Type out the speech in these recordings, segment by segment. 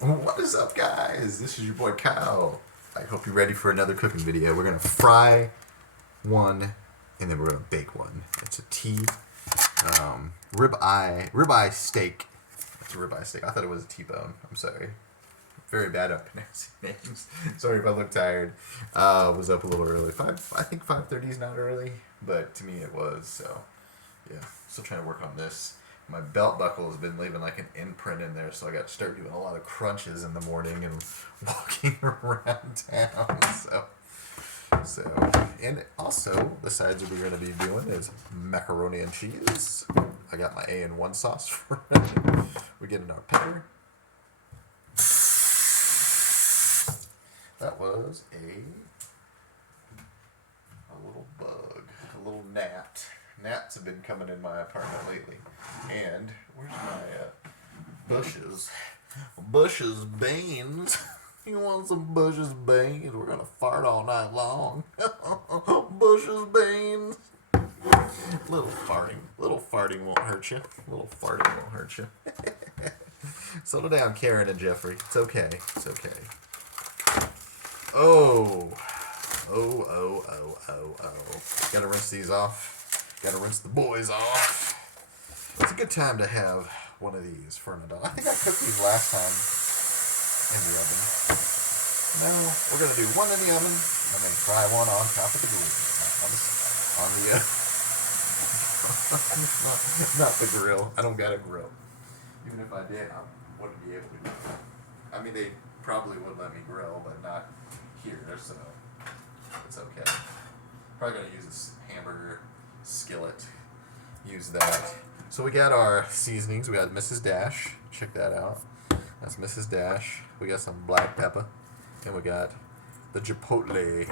What is up, guys? This is your boy Kyle. I hope you're ready for another cooking video. We're gonna fry one, and then we're gonna bake one. It's a ribeye steak. It's a ribeye steak. I thought it was a T-bone. I'm sorry. Very bad at pronouncing names. Sorry if I look tired. Was up a little early. I think 5:30 is not early, but to me it was. So yeah, still trying to work on this. My belt buckle has been leaving like an imprint in there, so I got to start doing a lot of crunches in the morning and walking around town. And also the sides that we're going to be doing is macaroni and cheese. I got my A&1 sauce for it. We're getting our pepper. That was a little bug, a little gnat. Gnats have been coming in my apartment lately. And where's my bushes? Bushes beans. You want some bushes beans? We're gonna fart all night long. Bushes beans. Little farting won't hurt you. Little farting won't hurt you. Settle down, Karen and Jeffrey. It's okay. It's okay. Oh. Gotta rinse these off. Gotta rinse the boys off. It's a good time to have one of these for an adult. I think I cooked these last time in the oven. No, we're gonna do one in the oven and then fry one on top of the grill. Not the grill. I don't got a grill. Even if I did, I wouldn't be able to do it. I mean, they probably would let me grill, but not here, so it's okay. Probably gonna use this hamburger skillet. Use that. So we got our seasonings. We got Mrs. Dash. Check that out. That's Mrs. Dash. We got some black pepper, and we got the chipotle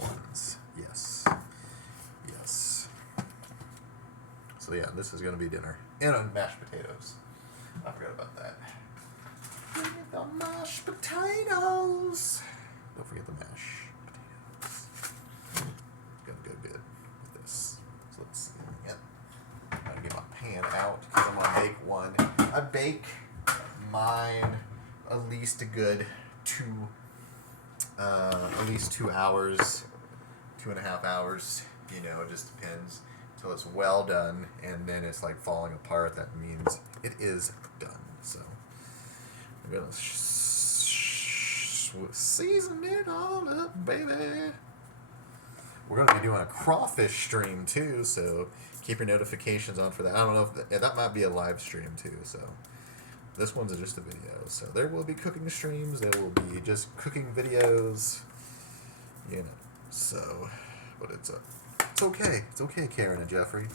ones. Yes. So yeah, this is gonna be dinner and on mashed potatoes. I forgot about that. The mashed potatoes. Don't forget the mashed potatoes. Gonna go good with this. So let's see. Yep. I'm gonna get my pan out because I'm gonna bake one. I bake mine at least a good 2 hours, 2.5 hours. You know, it just depends. Until it's well done, and then it's like falling apart. That means it is done. So we're gonna season it all up, baby. We're gonna be doing a crawfish stream too, so keep your notifications on for that. I don't know if that might be a live stream too. So this one's just a video. So there will be cooking streams. There will be just cooking videos. You know. So, but it's okay. It's okay, Karen and Jeffrey.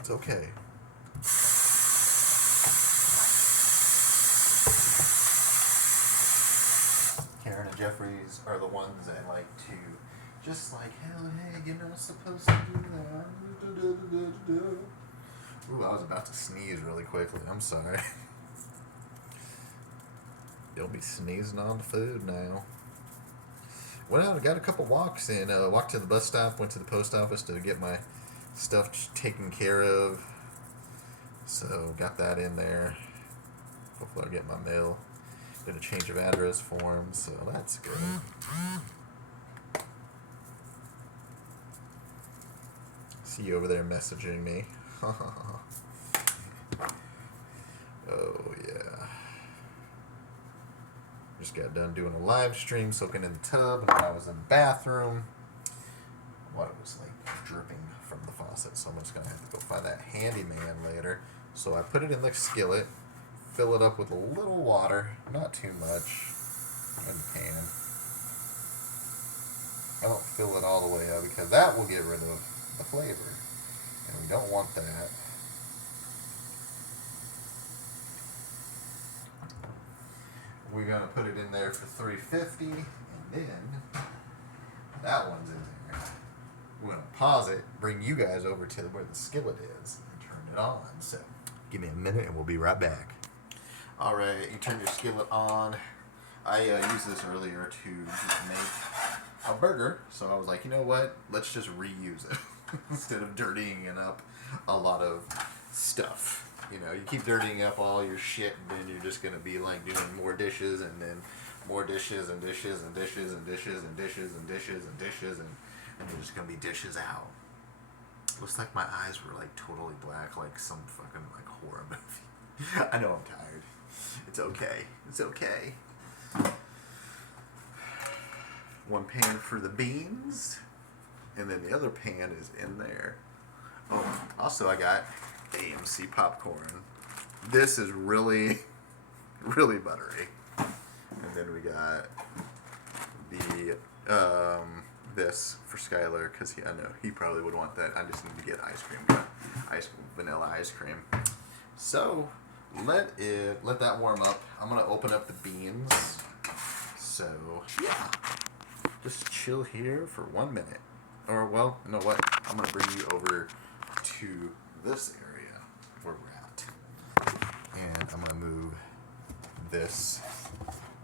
It's okay. Karen and Jeffrey's are the ones that like to just like, hell, hey, you're not supposed to do that. Ooh, I was about to sneeze really quickly. I'm sorry. You'll be sneezing on the food now. Went out and got a couple walks in. Walked to the bus stop, went to the post office to get my stuff taken care of. So got that in there. Hopefully I'll get my mail. Did a change of address form, so that's good. See you over there messaging me. Oh yeah. Just got done doing a live stream, soaking in the tub, and then I was in the bathroom. Water was like dripping from the faucet, so I'm just gonna have to go find that handyman later. So I put it in the skillet, fill it up with a little water, not too much, in the pan. I don't fill it all the way up because that will get rid of the flavor, and we don't want that. We're gonna put it in there for 350, and then that one's in there. We're gonna pause it, bring you guys over to where the skillet is, and turn it on. So give me a minute, and we'll be right back. All right, you turn your skillet on. I used this earlier to make a burger, so I was like, you know what? Let's just reuse it instead of dirtying it up a lot of stuff. You know, you keep dirtying up all your shit, and then you're just gonna be like doing more dishes, and then more dishes and dishes and dishes and dishes and dishes and dishes and dishes, and you're just gonna be dishes out. Looks like my eyes were like totally black, like some fucking like horror movie. I know I'm tired. It's okay. It's okay. One pan for the beans, and then the other pan is in there. Oh, also I got AMC popcorn. This is really, really buttery. And then we got the this for Skylar, because I know he probably would want that. I just need to get ice cream, vanilla ice cream. So let that warm up. I'm gonna open up the beans. So yeah, just chill here for 1 minute. Or well, you know what? I'm gonna bring you over to this area where we're at, and I'm gonna move this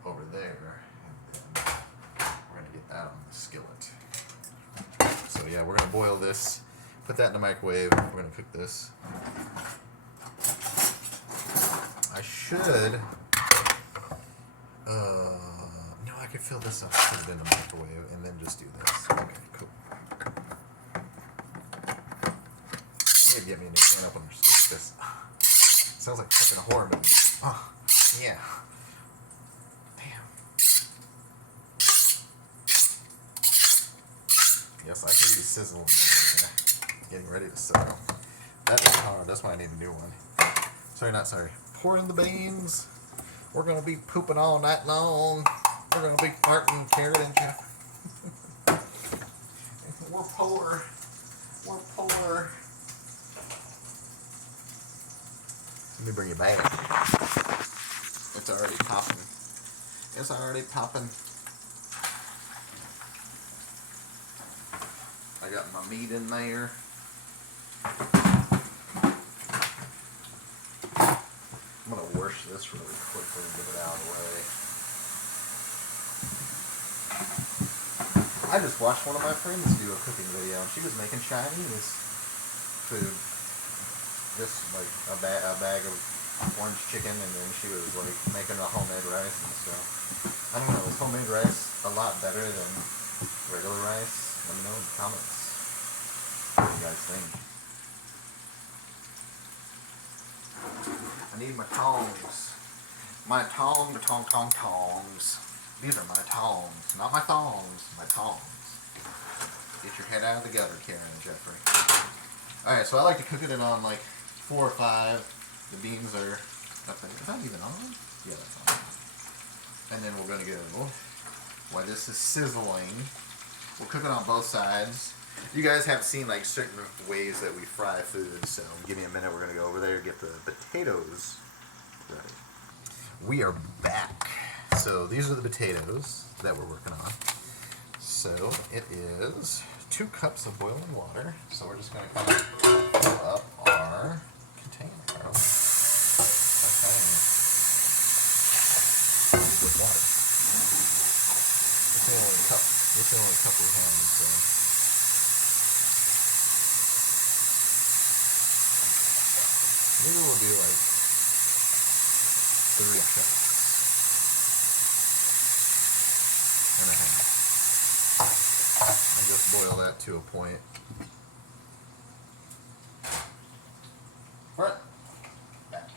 over there, and then we're gonna get that on the skillet. So yeah, we're gonna boil this, put that in the microwave. We're gonna cook this. I should. No, I could fill this up, put it in the microwave, and then just do this. Okay, cool. I'm gonna get me a new can opener. Look at this. Sounds like fucking a horror movie. Oh, yeah. Damn. Yes, I hear you sizzling. Getting ready to settle. That is hard. That's why I need a new one. Sorry, not sorry. Pour in the beans. We're gonna be pooping all night long. We're gonna be farting carrot and We're poor. We're poor. Let me bring you back. It's already popping. It's already popping. I got my meat in there. I'm gonna wash this really quickly and get it out of the way. I just watched one of my friends do a cooking video, and she was making Chinese food. Just like a bag of orange chicken, and then she was like making a homemade rice and stuff. I don't know, is homemade rice a lot better than regular rice? Let me know in the comments. What do you guys think? I need my tongs. My tongs. These are my tongs. Not my thongs, my tongs. Get your head out of the gutter, Karen and Jeffrey. Alright, so I like to cook it in on like 4 or 5. The beans are up there. Is that even on? Yeah, that's on. And then we're going to go, while this is sizzling, we'll cook it on both sides. You guys have seen like certain ways that we fry food, so give me a minute. We're going to go over there and get the potatoes ready. We are back. So these are the potatoes that we're working on. So it is 2 cups of boiling water. So we're just going to kind of fill up our container. Okay. With water. It's the only cup. It's the only cup we have. So. Maybe we'll do like 3 cups and a half. And just boil that to a point. Front, back.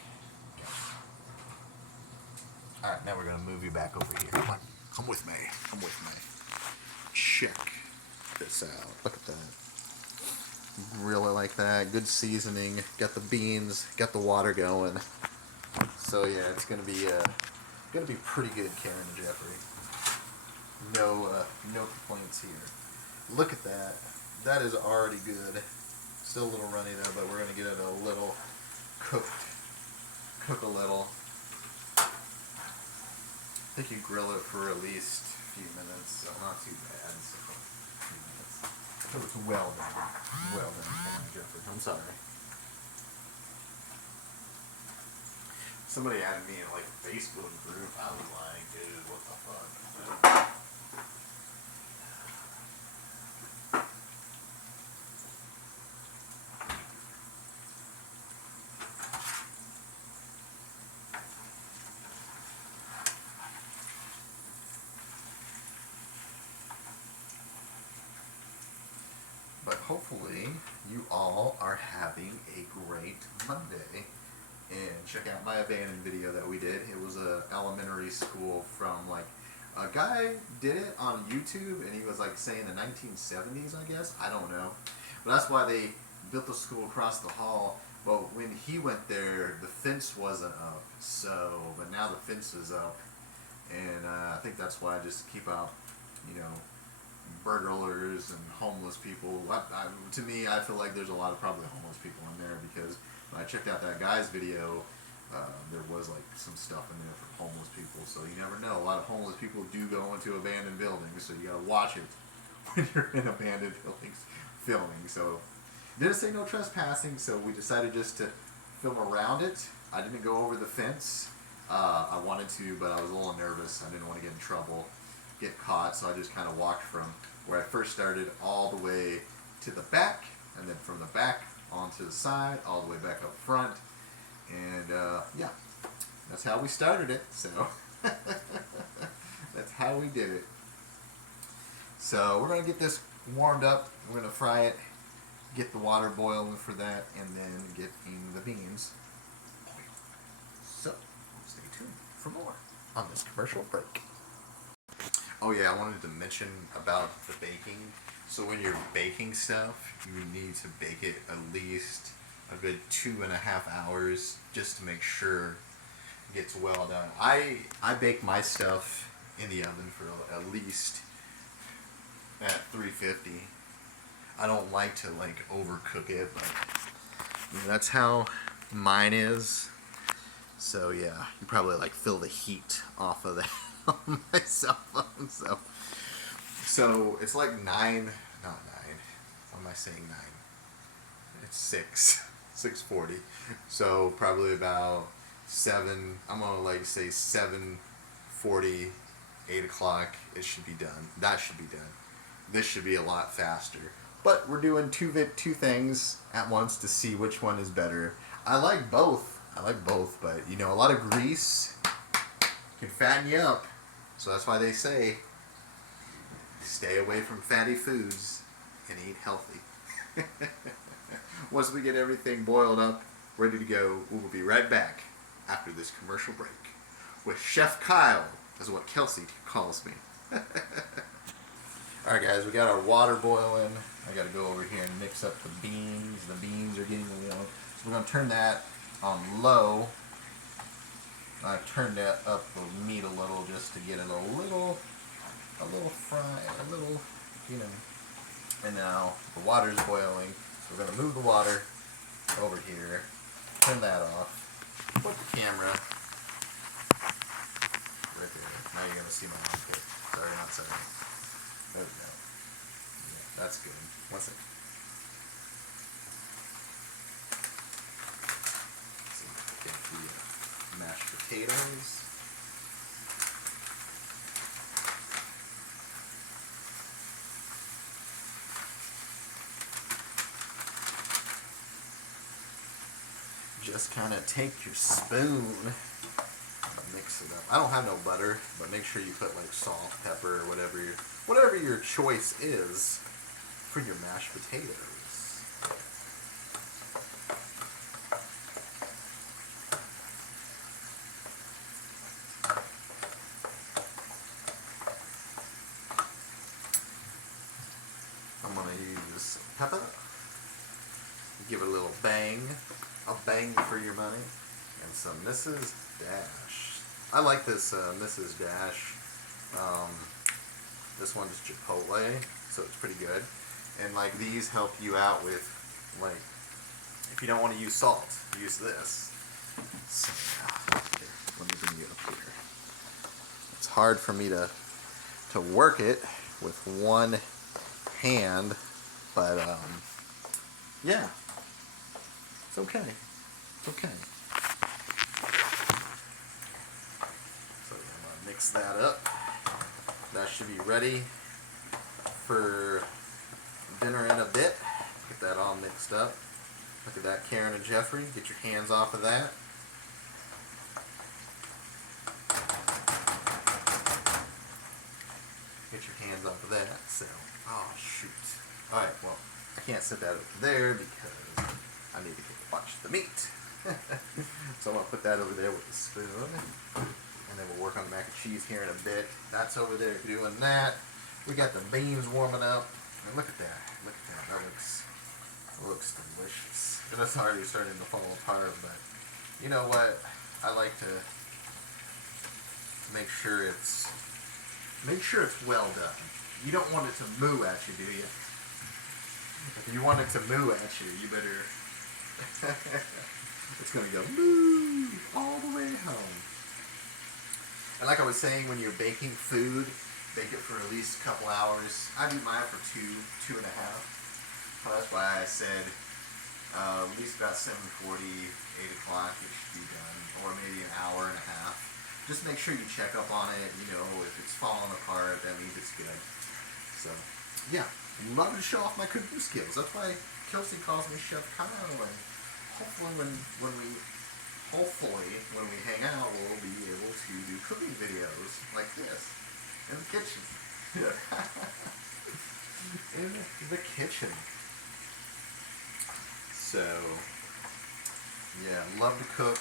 Alright, now we're going to move you back over here. Come on. Come with me. Come with me. Check this out. Look at that. Really like that. Good seasoning. Got the beans. Got the water going. So yeah, it's gonna be pretty good, Karen and Jeffrey. No complaints here. Look at that. That is already good. Still a little runny though, but we're gonna get it a little cooked. Cook a little. I think you grill it for at least a few minutes, so not too bad. So a few minutes. So it's well done. Well done, Karen and Jeffrey. I'm sorry. Somebody added me in like a Facebook group. I was like, dude, what the fuck? hopefully you all are having a great Monday. And check out my abandoned video that we did. It was a elementary school from like a guy did it on YouTube, and he was like saying the 1970s, I guess. I don't know, but that's why they built the school across the hall. But when he went there, the fence wasn't up. So, but now the fence is up, and I think that's why I just keep out, you know, burglars and homeless people. To me, I feel like there's a lot of probably homeless people in there, because when I checked out that guy's video, there was like some stuff in there for homeless people. So you never know. A lot of homeless people do go into abandoned buildings, so you gotta watch it when you're in abandoned buildings filming. So didn't say no trespassing, so we decided just to film around it. I didn't go over the fence. I wanted to, but I was a little nervous. I didn't want to get in trouble, get caught, so I just kind of walked from where I first started all the way to the back, and then from the back onto the side, all the way back up front, and yeah, that's how we started it. So that's how we did it. So we're gonna get this warmed up. We're gonna fry it, get the water boiling for that, and then get in the beans. So stay tuned for more on this commercial break. Oh yeah, I wanted to mention about the baking. So when you're baking stuff, you need to bake it at least a good 2.5 hours just to make sure it gets well done. I bake my stuff in the oven for at least at 350. I don't like to like overcook it, but that's how mine is. So yeah, you probably like feel the heat off of that on my cell phone. So it's like 9, not 9. What am I saying 9? It's 6:40. So probably about 7. I'm gonna like say 7:40, 8 o'clock. It should be done. That should be done. This should be a lot faster. But we're doing two things at once to see which one is better. I like both. But you know, a lot of grease can fatten you up. So that's why they say stay away from fatty foods and eat healthy. Once we get everything boiled up, ready to go, we will be right back after this commercial break with Chef Kyle, is what Kelsey calls me. Alright guys, we got our water boiling. I gotta go over here and mix up the beans. The beans are getting warm. So we're gonna turn that on low. I turned that up the meat a little just to get it a little fry, a little, you know. And now the water's boiling. So we're gonna move the water over here, turn that off, put the camera right there. Now you're gonna see my armpit. Sorry, not sorry. There we go. Yeah, that's good. One second. So get the mashed potatoes. Just kind of take your spoon and mix it up. I don't have no butter, but make sure you put like salt, pepper, or whatever your choice is for your mashed potatoes. I'm gonna use pepper. Give it a little bang. A bang for your money. And some Mrs. Dash. I like this Mrs. Dash. This one's Chipotle, so it's pretty good. And like these help you out with, like, if you don't want to use salt, use this. So, here, let me bring you up here. It's hard for me to work it with one hand, but yeah. It's okay. It's okay. So I'm going to mix that up. That should be ready for dinner in a bit. Get that all mixed up. Look at that, Karen and Jeffrey. Get your hands off of that. Get your hands off of that. So, oh shoot. Alright, well, I can't set that over there because I need to watch the meat. So I'm going to put that over there with the spoon. And then we'll work on the mac and cheese here in a bit. That's over there doing that. We got the beans warming up. And look at that. Look at that. That looks delicious. And it's already starting to fall apart, but you know what? I like to make sure it's well done. You don't want it to moo at you, do you? If you want it to moo at you, you better it's gonna go moo all the way home. And like I was saying, when you're baking food, bake it for at least a couple hours. I do mine for 2.5. Well, that's why I said at least about 7:40, 8 o'clock it should be done, or maybe an hour and a half. Just make sure you check up on it. You know, if it's falling apart, that means it's good. So, yeah, love to show off my cooking skills. That's why Kelsey calls me Chef Kyle, and hopefully when we hang out, we'll be able to do cooking videos like this in the kitchen. In the kitchen. So, yeah, love to cook,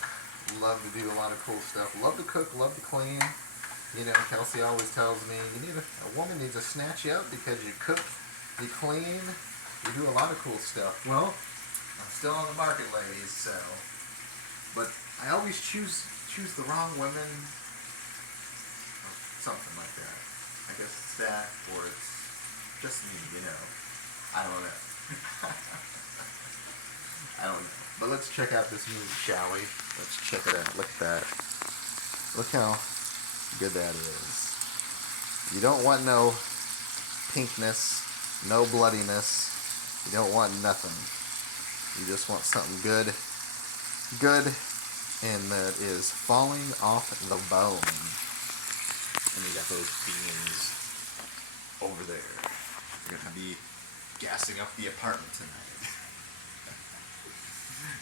love to do a lot of cool stuff, love to cook, love to clean. You know, Kelsey always tells me, a woman needs to snatch you up because you cook, you clean, you do a lot of cool stuff. Well, I'm still on the market, ladies, so. But I always choose the wrong women, or something like that. I guess it's that, or it's just me, you know. I don't know. I don't know. But let's check out this movie, shall we? Let's check it out. Look at that. Look how good that is. You don't want no pinkness, no bloodiness. You don't want nothing. You just want something good, and that is falling off the bone. And you got those beans over there. We're gonna be gassing up the apartment tonight.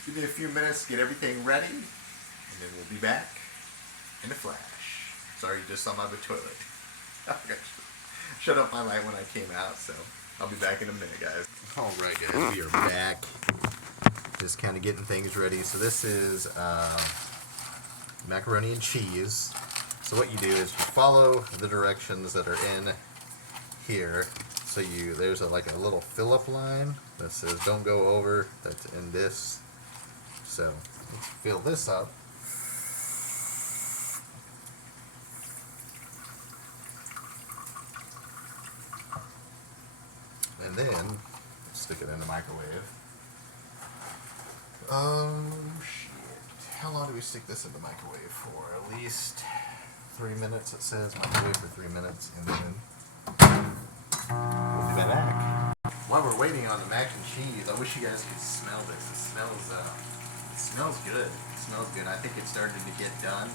Give me a few minutes to get everything ready, and then we'll be back in a flash. Sorry, just on my toilet. Shut off my light when I came out, so I'll be back in a minute, guys. Alright, guys, we are back. Just kind of getting things ready. So this is macaroni and cheese. So what you do is you follow the directions that are in here. So there's like a little fill-up line that says don't go over. That's in this. So let's fill this up. And then stick it in the microwave. Shit. How long do we stick this in the microwave for? At least 3 minutes. It says microwave for 3 minutes, and then we'll be back. While we're waiting on the mac and cheese, I wish you guys could smell this. It smells good. It smells good. I think it's starting to get done.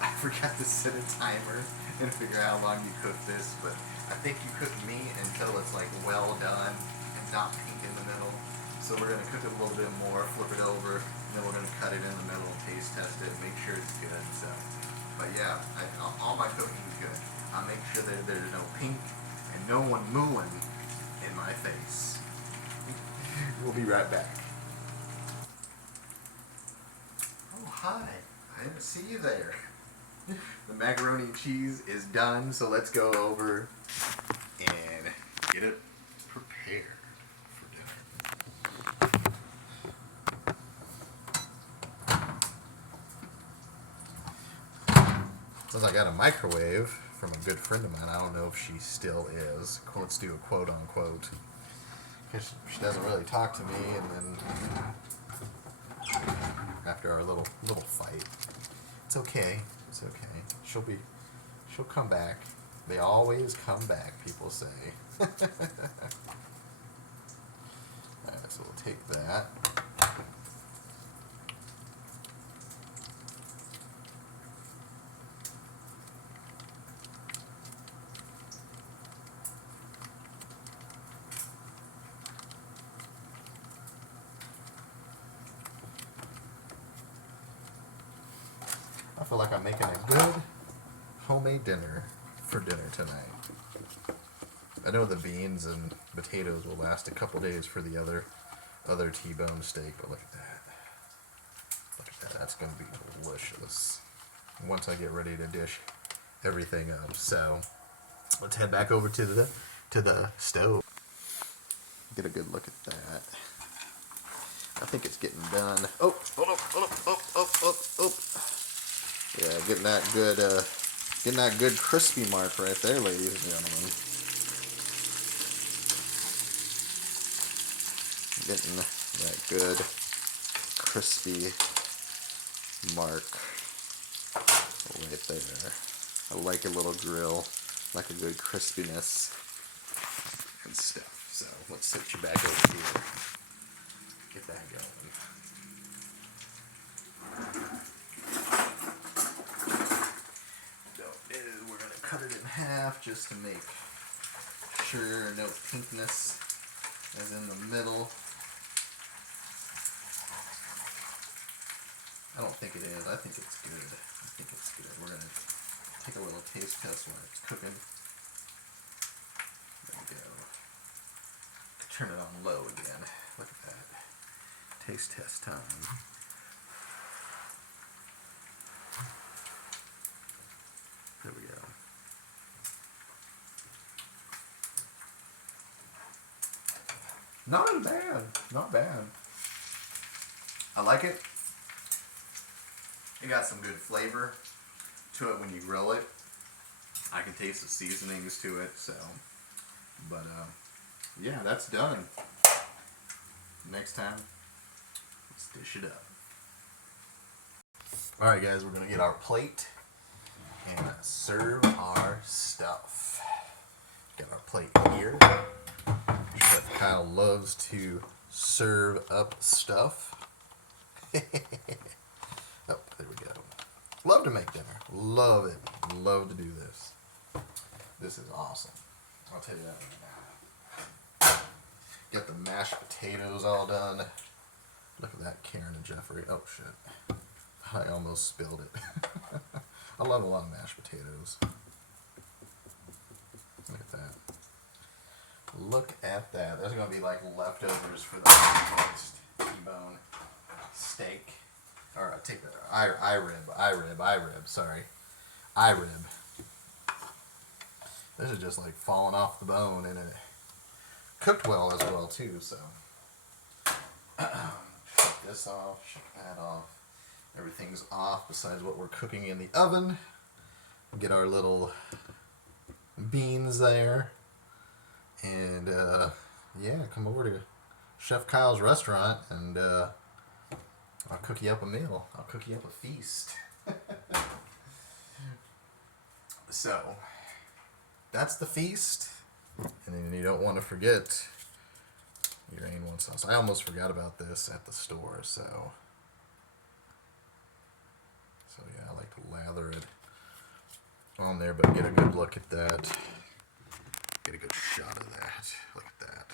I forgot to set a timer and figure out how long you cook this, but I think you cook meat until it's like well done and not pink in the middle. So we're gonna cook it a little bit more, flip it over, and then we're gonna cut it in the middle and taste test it, make sure it's good. So, but yeah, all my cooking is good. I make sure that there's no pink and no one mooing in my face. We'll be right back. Oh, hi. I didn't see you there. The macaroni and cheese is done, so let's go over and get it prepared for dinner. Since I got a microwave from a good friend of mine, I don't know if she still is. Let's do a quote unquote. Because she doesn't really talk to me, and then after our little fight, it's okay. It's okay. She'll come back. They always come back, people say. Alright, so we'll take that. I feel like I'm making a good homemade dinner for dinner tonight. I know the beans and potatoes will last a couple days for the other T-bone steak, but look at that. Look at that. That's going to be delicious once I get ready to dish everything up. So let's head back over to the stove. Get a good look at that. I think it's getting done. Oh, hold up. Yeah, getting that good crispy mark right there, ladies and gentlemen. Getting that good crispy mark right there. I like a little grill, like a good crispiness and stuff. So let's set you back over here. Get that going. We're going to cut it in half just to make sure no pinkness is in the middle. I don't think it is. I think it's good. We're going to take a little taste test when it's cooking. There we go. Turn it on low again. Look at that. Taste test time. There we go. Not bad. Not bad. I like it. It got some good flavor to it when you grill it. I can taste the seasonings to it, so. But, yeah, that's done. Next time, let's dish it up. Alright, guys, we're going to get our plate and serve our stuff. Got our plate here. Chef Kyle loves to serve up stuff. Oh, there we go. Love to make dinner. Love it. Love to do this. This is awesome. I'll tell you that right now. Got the mashed potatoes all done. Look at that, Karen and Jeffrey. Oh, shit. I almost spilled it. I love a lot of mashed potatoes. Look at that. Look at that. There's going to be like leftovers for the next T-bone steak. Or take the eye rib. Sorry. Eye rib. This is just like falling off the bone, and it cooked well as well too, so. Shut this off, shut that off. Everything's off besides what we're cooking in the oven. Get our little beans there. And yeah, come over to Chef Kyle's restaurant and I'll cook you up a meal. I'll cook you up a feast. So, that's the feast. And then you don't want to forget your A1 sauce. I almost forgot about this at the store, so yeah, I like to lather it on there, but get a good look at that. Get a good shot of that. Look at that.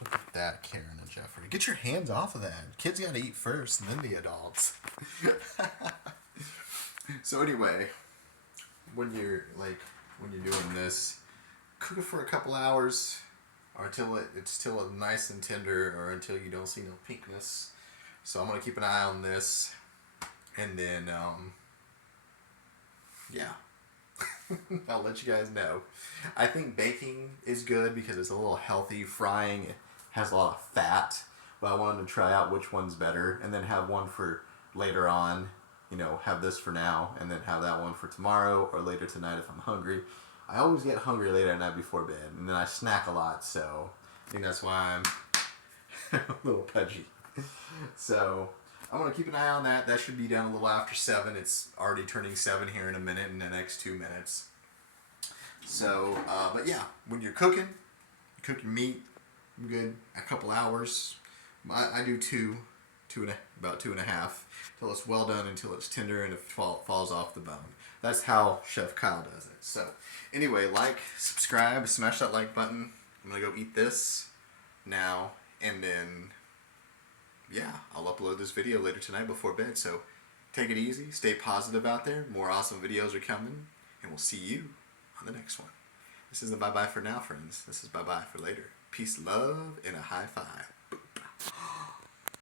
Look at that, Karen and Jeffrey. Get your hands off of that. Kids gotta eat first, and then the adults. So anyway, when you're doing this, cook it for a couple hours, or until it's still nice and tender, or until you don't see no pinkness. So I'm gonna keep an eye on this, and then yeah. I'll let you guys know. I think baking is good because it's a little healthy. Frying has a lot of fat, but I wanted to try out which one's better, and then have one for later on. You know, have this for now, and then have that one for tomorrow or later tonight if I'm hungry. I always get hungry late at night before bed, and then I snack a lot, so I think that's why I'm a little pudgy. So I'm going to keep an eye on that. That should be done a little after 7. It's already turning 7 here in a minute, in the next 2 minutes. So, but yeah, when you're cooking, you cook your meat, good, a couple hours. I do about 2.5, till it's well done, until it's tender and it falls off the bone. That's how Chef Kyle does it. So, anyway, like, subscribe, smash that like button. I'm going to go eat this now, and then yeah, I'll upload this video later tonight before bed. So take it easy, stay positive out there. More awesome videos are coming, and we'll see you on the next one. This isn't bye-bye for now, friends. This is bye-bye for later. Peace, love, and a high five.